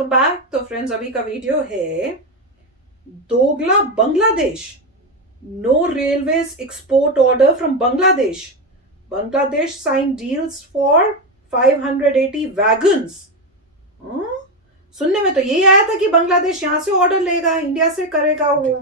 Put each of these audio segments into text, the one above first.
Welcome back. तो friends, अभी का वीडियो है दोगला Bangladesh. No railways export order from Bangladesh. Bangladesh sign deals for 580 wagons. सुनने में तो यही आया था कि बांग्लादेश यहां से ऑर्डर लेगा, इंडिया से करेगा। वो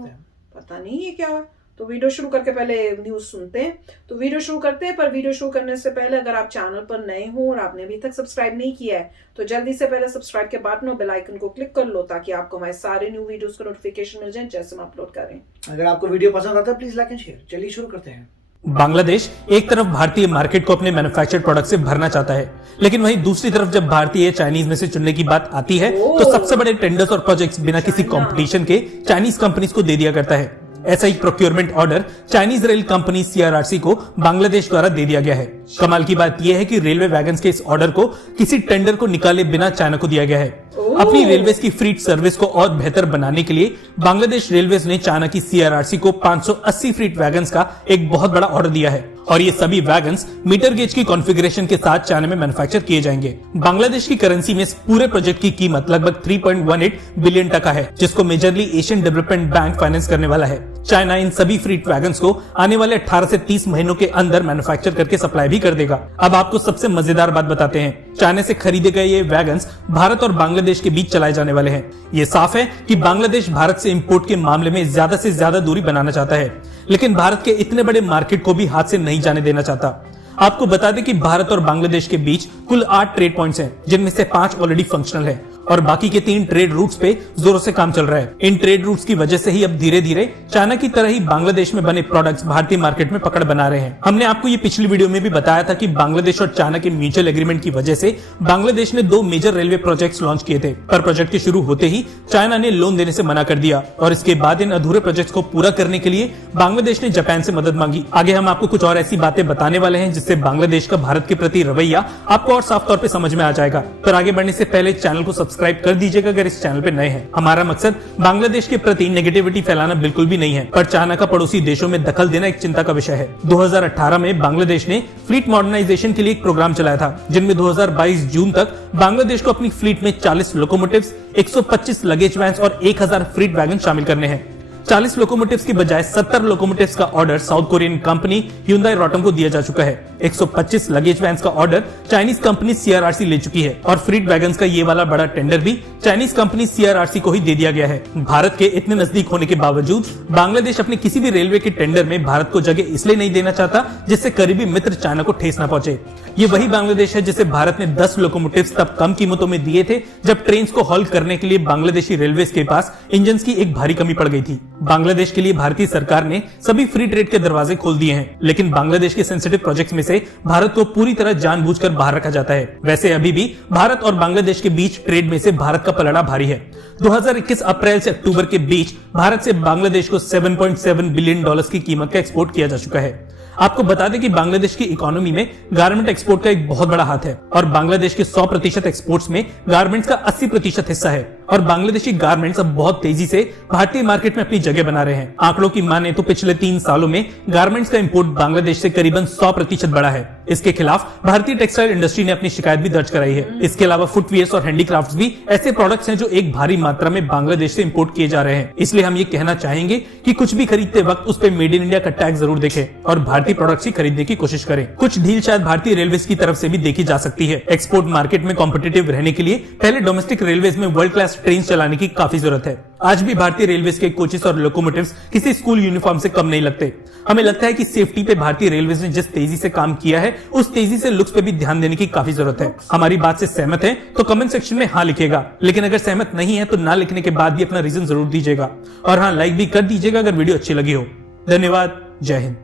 पता नहीं है क्या। तो वीडियो शुरू करके पहले न्यूज सुनते हैं। तो वीडियो शुरू करते हैं, पर वीडियो शुरू करने से पहले अगर आप चैनल पर नए हो और आपने अभी तक सब्सक्राइब नहीं किया है तो जल्दी से पहले सब्सक्राइब के बटन और बेल आइकन को क्लिक कर लो, ताकि आपको हमारे सारे न्यू वीडियोस का नोटिफिकेशन मिल जाए जैसे हम अपलोड करें। अगर आपको वीडियो पसंद आता है प्लीज लाइक एंड शेयर। चलिए शुरू करते हैं। बांग्लादेश एक तरफ भारतीय मार्केट को अपने मैन्युफैक्चर्ड प्रोडक्ट से भरना चाहता है, लेकिन वहीं दूसरी तरफ जब भारतीय चाइनीज में से चुनने की बात आती है तो सबसे बड़े टेंडर्स और प्रोजेक्ट्स बिना किसी कंपटीशन के चाइनीज कंपनीज को दे दिया करता है। ऐसा ही procurement order Chinese rail company CRRC को बांग्लादेश द्वारा दे दिया गया है। कमाल की बात यह है कि रेलवे वैगन्स के इस ऑर्डर को किसी टेंडर को निकाले बिना चाइना को दिया गया है। अपनी रेलवेज की फ्रीट सर्विस को और बेहतर बनाने के लिए बांग्लादेश रेलवेज ने चाइना की सीआरआरसी को 580 फ्रीट वैगन्स का एक बहुत बड़ा ऑर्डर दिया है और ये सभी वैगन्स मीटर गेज की कॉन्फ़िगरेशन के साथ चाइना में मैन्युफैक्चर किए जाएंगे। बांग्लादेश की करेंसी में इस पूरे प्रोजेक्ट की कीमत लगभग 3.18 बिलियन टका है, जिसको majorly Asian development bank finance करने वाला है। चाइना इन सभी फ्रीट वैगन्स को आने वाले 18 से 30 महीनों के अंदर मैन्युफैक्चर करके सप्लाई भी कर देगा। अब आपको सबसे मजेदार बात बताते हैं। चाइना से खरीदे गए ये वैगन्स भारत और बांग्लादेश के बीच चलाए जाने वाले हैं। ये साफ है कि बांग्लादेश भारत से इंपोर्ट के मामले में ज्यादा से ज्यादा दूरी बनाना चाहता है, लेकिन भारत के इतने बड़े मार्केट को भी हाथ से नहीं जाने देना चाहता। आपको बता दें कि भारत और बांग्लादेश के बीच कुल 8 ट्रेड पॉइंट्स हैं, जिनमें से 5 ऑलरेडी फंक्शनल है और बाकी के 3 ट्रेड रूट्स पे जोरों से काम चल रहा है। इन ट्रेड रूट्स की वजह से ही अब धीरे धीरे चाइना की तरह ही बांग्लादेश में बने प्रोडक्ट्स भारतीय मार्केट में पकड़ बना रहे हैं। हमने आपको ये पिछली वीडियो में भी बताया था कि बांग्लादेश और चाइना के म्यूचुअल एग्रीमेंट की वजह से बांग्लादेश ने 2 मेजर रेलवे प्रोजेक्ट्स लॉन्च किए थे, पर प्रोजेक्ट के शुरू होते ही चाइना ने लोन देने से मना कर दिया और इसके बाद इन अधूरे प्रोजेक्ट्स को पूरा करने के लिए बांग्लादेश ने जापान से मदद मांगी। आगे हम आपको कुछ और ऐसी बातें बताने वाले हैं जिससे बांग्लादेश का भारत के प्रति रवैया आपको और साफ तौर पर समझ में आ जाएगा। पर आगे बढ़ने से पहले चैनल को सब्सक्राइब कर दीजिएगा अगर इस चैनल पे नए हैं। हमारा मकसद बांग्लादेश के प्रति नेगेटिविटी फैलाना बिल्कुल भी नहीं है, पर चाइना का पड़ोसी देशों में दखल देना एक चिंता का विषय है। 2018 में बांग्लादेश ने फ्लीट मॉडर्नाइजेशन के लिए एक प्रोग्राम चलाया था, जिनमें 2022 जून तक बांग्लादेश को अपनी फ्लीट में 40 लोकोमोटिव्स, 125 लगेज वैन्स और 1000 फ्रीट वैगन शामिल करने हैं। 40 लोकोमोटिव्स की बजाय 70 लोकोमोटिव्स का order south Korean company Hyundai Rotem को दिया जा चुका है। 125 लगेज वैन्स का ऑर्डर चाइनीज कंपनी सीआरआरसी ले चुकी है और फ्रीट वैगन्स का ये वाला बड़ा टेंडर भी चाइनीज कंपनी सीआरआरसी को ही दे दिया गया है। भारत के इतने नजदीक होने के बावजूद बांग्लादेश अपने किसी भी रेलवे के टेंडर में भारत को जगह इसलिए नहीं देना चाहता जिससे करीबी मित्र चाइना को ठेस न पहुंचे। ये वही बांग्लादेश है जिसे भारत ने 10 लोकोमोटिव्स तब कम कीमतों में दिए थे जब ट्रेन को हॉल्ट करने के लिए बांग्लादेशी रेलवे के पास इंजन की एक भारी कमी पड़ गई थी। बांग्लादेश के लिए भारतीय सरकार ने सभी फ्री ट्रेड के दरवाजे खोल दिए हैं, लेकिन बांग्लादेश के सेंसिटिव प्रोजेक्ट्स में से भारत को पूरी तरह जानबूझकर बाहर रखा जाता है। वैसे अभी भी भारत और बांग्लादेश के बीच ट्रेड में से भारत का पलड़ा भारी है। 2021 अप्रैल से अक्टूबर के बीच भारत से बांग्लादेश को $7.7 बिलियन की कीमत का एक्सपोर्ट किया जा चुका है। आपको बता दें कि बांग्लादेश की इकोनॉमी में गारमेंट एक्सपोर्ट का एक बहुत बड़ा हाथ है और बांग्लादेश के 100% एक्सपोर्ट्स में गारमेंट्स का 80% हिस्सा है और बांग्लादेशी गारमेंट्स अब बहुत तेजी से भारतीय मार्केट में अपनी जगह बना रहे हैं। आंकड़ों की माने तो पिछले 3 सालों में गारमेंट्स का इंपोर्ट बांग्लादेश से करीबन 100% बढ़ा है। इसके खिलाफ भारतीय टेक्सटाइल इंडस्ट्री ने अपनी शिकायत भी दर्ज कराई है। इसके अलावा फुटवियर्स और हैंडीक्राफ्ट्स भी ऐसे प्रोडक्ट्स हैं जो एक भारी मात्रा में बांग्लादेश से इंपोर्ट किए जा रहे हैं। इसलिए हम ये कहना चाहेंगे कि कुछ भी खरीदते वक्त उस पर मेड इन इंडिया का टैग जरूर देखें और भारतीय प्रोडक्ट्स ही खरीदने की कोशिश करें। कुछ ढील शायद भारतीय रेलवेज की तरफ से भी देखी जा सकती है। एक्सपोर्ट मार्केट में कॉम्पिटिटिव रहने के लिए पहले डोमेस्टिक रेलवेज में वर्ल्ड क्लास ट्रेन चलाने की काफी जरूरत है। आज भी भारतीय रेलवेज के कोचेस और लोकोमोटिव्स किसी स्कूल यूनिफॉर्म से कम नहीं लगते। हमें लगता है कि सेफ्टी पे भारतीय रेलवेज ने जिस तेजी से काम किया है उस तेजी से लुक्स पे भी ध्यान देने की काफी जरूरत है। हमारी बात से सहमत है तो कमेंट सेक्शन में हाँ लिखेगा, लेकिन अगर सहमत नहीं है तो ना लिखने के बाद भी अपना रीजन जरूर दीजिएगा और हाँ लाइक भी कर दीजिएगा अगर वीडियो अच्छी लगी हो। धन्यवाद। जय हिंद।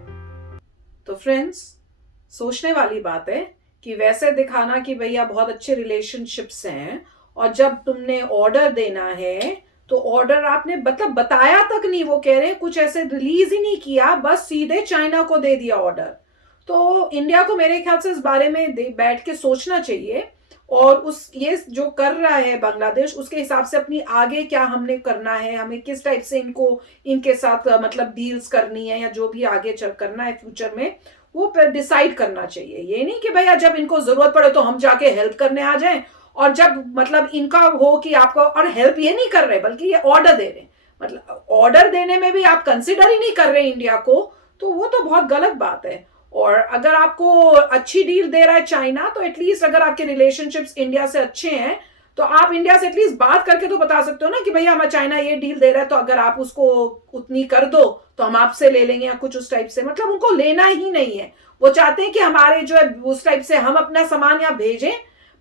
तो फ्रेंड्स, सोचने वाली बात है कि वैसे दिखाना कि भैया बहुत अच्छे रिलेशनशिप्स हैं और जब तुमने ऑर्डर देना है तो ऑर्डर आपने मतलब बताया तक नहीं। वो कह रहे हैं कुछ ऐसे रिलीज ही नहीं किया, बस सीधे चाइना को दे दिया ऑर्डर। तो इंडिया को मेरे ख्याल से इस बारे में बैठ के सोचना चाहिए और उस ये जो कर रहा है बांग्लादेश उसके हिसाब से अपनी आगे क्या हमने करना है, हमें किस टाइप से इनके साथ मतलब डील्स करनी है या जो भी आगे चल करना है फ्यूचर में वो डिसाइड करना चाहिए। ये नहीं कि भैया जब इनको जरूरत पड़े तो हम जाके हेल्प करने आ जाएं और जब मतलब इनका हो कि आपको, और हेल्प ये नहीं कर रहे बल्कि ये ऑर्डर दे रहे हैं, मतलब ऑर्डर देने में भी आप कंसिडर ही नहीं कर रहे इंडिया को, तो वो तो बहुत गलत बात है। और अगर आपको अच्छी डील दे रहा है चाइना, तो एटलीस्ट अगर आपके रिलेशनशिप्स इंडिया से अच्छे हैं तो आप इंडिया से एटलीस्ट बात करके तो बता सकते हो ना कि भैया हमें चाइना ये डील दे रहा है, तो अगर आप उसको उतनी कर दो तो हम आपसे ले लेंगे, या कुछ उस टाइप से। मतलब उनको लेना ही नहीं है, वो चाहते हैं कि हमारे जो है उस टाइप से हम अपना सामान यहाँ भेजें,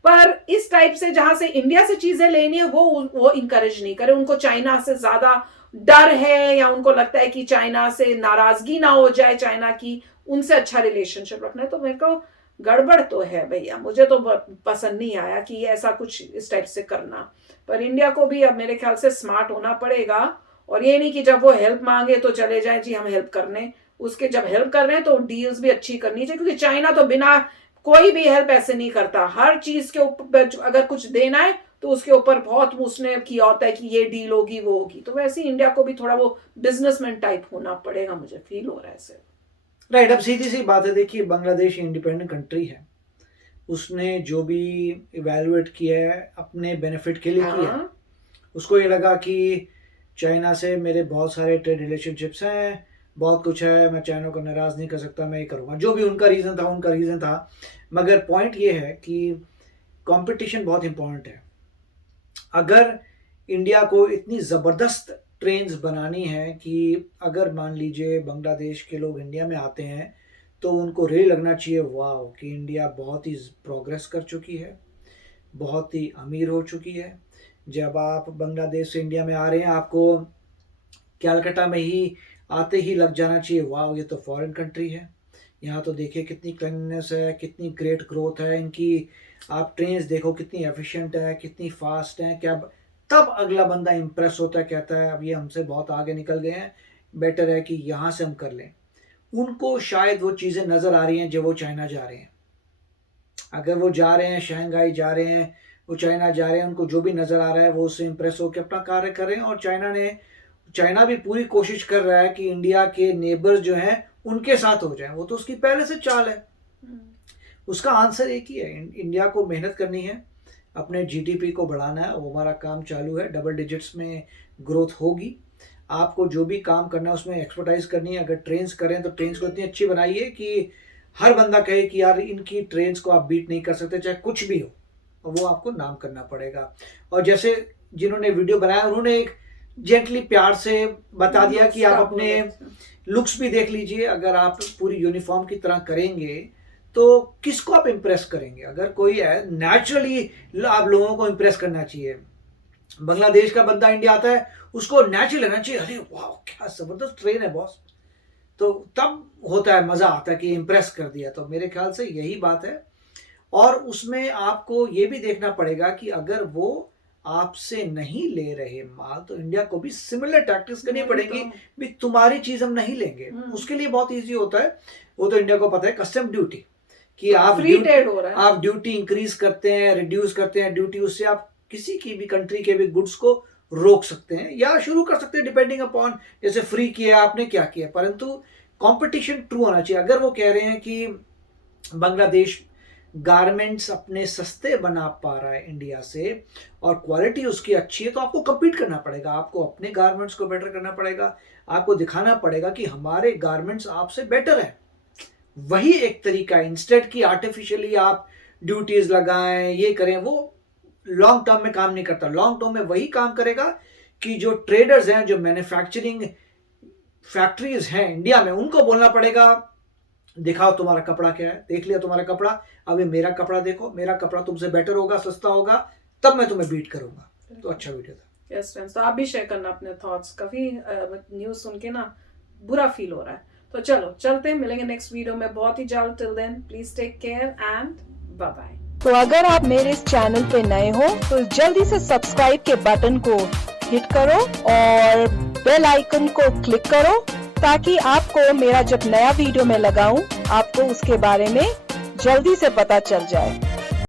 पर इस टाइप से जहां से इंडिया से चीजें लेनी है वो इनकरेज नहीं करे। उनको चाइना से ज्यादा डर है, या उनको लगता है कि चाइना से नाराजगी ना हो जाए चाइना की, उनसे अच्छा रिलेशनशिप रखना है। तो मेरे को गड़बड़ तो है भैया, मुझे तो पसंद नहीं आया कि ऐसा कुछ इस टाइप से करना। पर इंडिया को भी अब मेरे ख्याल से स्मार्ट होना पड़ेगा, और ये नहीं कि जब वो हेल्प मांगे तो चले जाए जी हम हेल्प करने, उसके जब हेल्प कर रहे हैं तो डील्स भी अच्छी करनी चाहिए, क्योंकि चाइना तो बिना कोई भी हेल्प ऐसे नहीं करता। हर चीज के ऊपर अगर कुछ देना है तो उसके ऊपर बहुत उसने किया होता है कि ये डील होगी वो होगी। तो वैसे ही इंडिया को भी थोड़ा वो बिजनेसमैन टाइप होना पड़ेगा, मुझे फील हो रहा है ऐसे। राइट, अब सीधी सी बात है, देखिए बांग्लादेश इंडिपेंडेंट कंट्री है, उसने जो भी इवेलुएट किया है अपने बेनिफिट के लिए किया है। उसको ये लगा कि चाइना से मेरे बहुत सारे ट्रेड रिलेशनशिप्स हैं, बहुत कुछ है, मैं चाइना को नाराज़ नहीं कर सकता, मैं ये करूँगा। जो भी उनका रीज़न था। मगर पॉइंट ये है कि कंपटीशन बहुत इंपॉर्टेंट है। अगर इंडिया को इतनी ज़बरदस्त ट्रेन्स बनानी है कि अगर मान लीजिए बांग्लादेश के लोग इंडिया में आते हैं तो उनको रेल लगना चाहिए वाह कि इंडिया बहुत ही प्रोग्रेस कर चुकी है, बहुत ही अमीर हो चुकी है। जब आप बांग्लादेश से इंडिया में आ रहे हैं, आपको कैलकाटा में ही आते ही लग जाना चाहिए वाह ये तो फॉरेन कंट्री है, यहाँ तो देखिए कितनी क्लीननेस है, कितनी ग्रेट ग्रोथ है इनकी, आप ट्रेन्स देखो कितनी एफिशिएंट है, कितनी फास्ट है। क्या तब अगला बंदा इम्प्रेस होता है, कहता है अब ये हमसे बहुत आगे निकल गए हैं, बेटर है कि यहाँ से हम कर लें। उनको शायद वो चीज़ें नज़र आ रही हैं जब वो चाइना जा रहे हैं। अगर वो जा रहे हैं शंघाई जा रहे हैं, वो चाइना जा रहे हैं, उनको जो भी नज़र आ रहा है वो उससे इम्प्रेस होकर अपना कार्य कर रहे हैं। और चाइना भी पूरी कोशिश कर रहा है कि इंडिया के नेबर्स जो हैं उनके साथ हो जाएं। वो तो उसकी पहले से चाल है। उसका आंसर एक ही है, इंडिया को मेहनत करनी है, अपने जीडीपी को बढ़ाना है, वो हमारा काम चालू है, डबल डिजिट्स में ग्रोथ होगी। आपको जो भी काम करना है उसमें एक्सपर्टाइज करनी है। अगर ट्रेन्स करें तो ट्रेन्स को इतनी अच्छी बनाइए कि हर बंदा कहे कि यार इनकी ट्रेन्स को आप बीट नहीं कर सकते, चाहे कुछ भी हो, और वो आपको नाम करना पड़ेगा। और जैसे जिन्होंने वीडियो बनाया उन्होंने एक जेंटली प्यार से बता दिया कि आप अपने लुक्स भी देख लीजिए। अगर आप पूरी यूनिफॉर्म की तरह करेंगे तो किसको आप इम्प्रेस करेंगे? अगर कोई है, नेचुरली आप लोगों को इम्प्रेस करना चाहिए। बांग्लादेश का बंदा इंडिया आता है, उसको नेचुरल रहना चाहिए, अरे वाह क्या जबरदस्त ट्रेन है बॉस, तो तब होता है, मजा आता है कि इम्प्रेस कर दिया। तो मेरे ख्याल से यही बात है। और उसमें आपको ये भी देखना पड़ेगा कि अगर वो आपसे नहीं ले रहे माल तो इंडिया को भी सिमिलर टैक्टिक्स करनी पड़ेगी, भी तुम्हारी चीज हम नहीं लेंगे। उसके लिए बहुत इजी होता है, वो तो इंडिया को पता है, कस्टम ड्यूटी, कि आप फ्री ट्रेड हो रहा है, आप ड्यूटी इंक्रीज करते हैं, रिड्यूस करते हैं ड्यूटी, उससे आप किसी की भी कंट्री के भी गुड्स को रोक सकते हैं या शुरू कर सकते हैं, डिपेंडिंग अपॉन जैसे फ्री किया आपने क्या किया। परंतु कंपटीशन ट्रू होना चाहिए। अगर वो कह रहे हैं कि बांग्लादेश गारमेंट्स अपने सस्ते बना पा रहा है इंडिया से और क्वालिटी उसकी अच्छी है, तो आपको कम्पीट करना पड़ेगा, आपको अपने गारमेंट्स को बेटर करना पड़ेगा, आपको दिखाना पड़ेगा कि हमारे गारमेंट्स आपसे बेटर है। वही एक तरीका है, इंस्टेड कि आर्टिफिशियली आप ड्यूटीज लगाएं, ये करें, वो लॉन्ग टर्म में काम नहीं करता। लॉन्ग टर्म में वही काम करेगा कि जो ट्रेडर्स हैं, जो मैन्युफैक्चरिंग फैक्ट्रीज हैं इंडिया में, उनको बोलना पड़ेगा दिखाओ तुम्हारा कपड़ा क्या है, देख लिया तुम्हारा कपड़ा, अब ये मेरा कपड़ा देखो, मेरा कपड़ा तुमसे बेटर होगा, सस्ता होगा, तब मैं तुम्हें बीट करूंगा। तो अच्छा वीडियो था। यस फ्रेंड्स, तो आप भी शेयर करना अपने थॉट्स। काफी न्यूज सुन के ना बुरा फील हो रहा है। तो चलो चलते हैं, मिलेंगे नेक्स्ट वीडियो में बहुत ही जल्द। Till then please take care and bye bye. तो अगर आप मेरे इस चैनल पे नए हो तो जल्दी से सब्सक्राइब के बटन को हिट करो और बेल आइकन को क्लिक करो, ताकि आपको मेरा जब नया वीडियो मैं लगाऊं आपको उसके बारे में जल्दी से पता चल जाए।